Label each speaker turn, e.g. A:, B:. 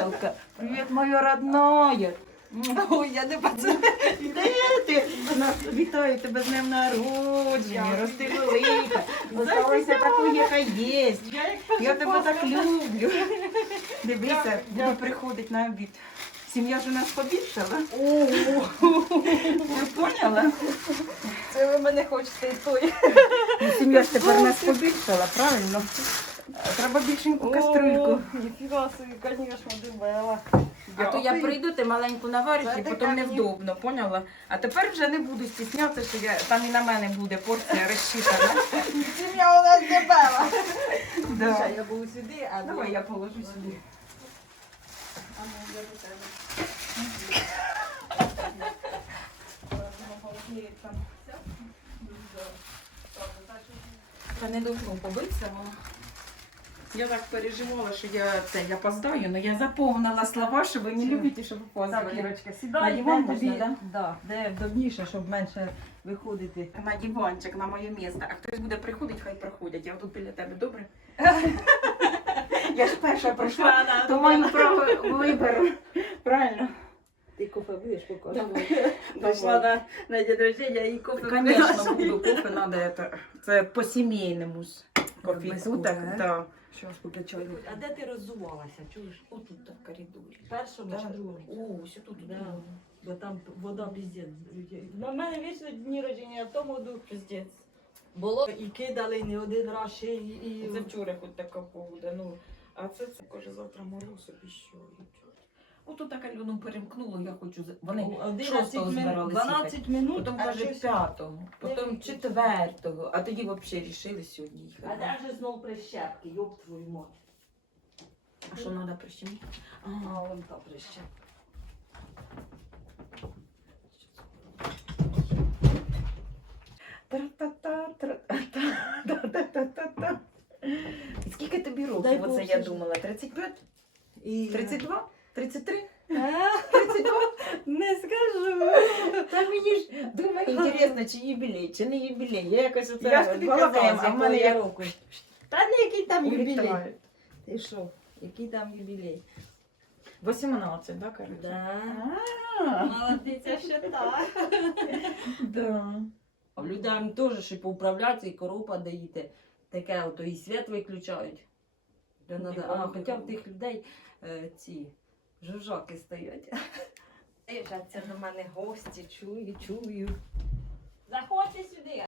A: Наталка. Привіт, моя родная.
B: Ой, я не бачу.
A: Де ти? Вітаю тебе з днем народження. Рости велика. Залишайся такою, яка є. Я тебе так люблю. Дивися, буду приходити на обід. Сім'я ж у нас побільшала. Ти поняла?
B: Це ви мене хочете і той.
A: Сім'я ж тепер нас побільшала, правильно? Треба більшеньку каструльку.
B: Ніфіга собі, звісно, дивила.
A: А то я прийду, ти маленьку навариш і
B: Це
A: потім
B: така
A: невдобно, поняла? А тепер вже не буду стіснятися, що там і на мене буде порція розчитана.
B: Сім'я у нас дебела.
A: Да.
B: Я буду сюди, а
A: Давай я положу сюди.
B: А ну, я до тебе.
A: Та не должно побитися, мама. Я так переживала, що я опоздаю, але я заповнила слова, що ви не любите, щоб
B: Так,
A: опоздати.
B: Кірочка,
A: На
B: сідай,
A: диван
B: де тобі,
A: можна,
B: де вдобніше, щоб менше виходити.
A: На диванчик, на моє місце. А хтось буде приходити, хай приходять. Я тут біля тебе, добре? Я ж перша пройшла, то маю право вибору. Правильно?
B: Ти кофе будеш
A: Давай.
B: Прийшла на день рождення і кофе
A: Конечно, буду. Кофе надо, це по-сімейному.
B: Без
A: Кофейку, так,
B: кофе.
A: да.
B: Що ж поки чай робити? А де ти роззувалася, чуєш?
A: Отут так в коридорі.
B: В першому
A: Да.
B: чи другому?
A: О, ось тут.
B: Да. Бо там вода піздець. На мене вічно дні рождення, а в тому году піздець. Було і кидали не один раз ще і...
A: Це вчора хоч така погода. Ну, а це каже, завтра мороз обіщаю. Отут так Альону перемкнуло, я хочу. Вони
B: 11
A: 6-го збирались
B: 12 минут,
A: Потім
B: а
A: каже
B: щось-
A: 5-го, потім
B: Дивіться.
A: 4-го, а тоді взагалі рішили сьогодні їхати.
B: А де ж знов прищепки, йоб твою мать.
A: А що треба прищемити?
B: А, вон та прищепка.
A: Тра-та-та-та-та-та-та-та-та. І скільки тобі
B: Дай
A: років?
B: Бог
A: Оце я
B: скажи.
A: думала. 35?
B: І...
A: 32? 33?
B: А,
A: 32?
B: не скажу.
A: Та мені ж думаю, інтересно, чи юбілей, чи не юбілей. Я якось оце
B: Я ж тобі
A: балакаємо,
B: казала,
A: а в мене як
B: року. Та не який там юбілей.
A: улітає.
B: Ти що? Який там юбілей?
A: 18, да, коротше?
B: Да.
A: А,
B: Молодиця ще так.
A: да.
B: Людям теж ще поуправлятися і коропа доїти. Таке ото і світ виключають. А хоча в тих людей ці жужжаки стоять. Це до мене гості, чую. Заходьте сюди.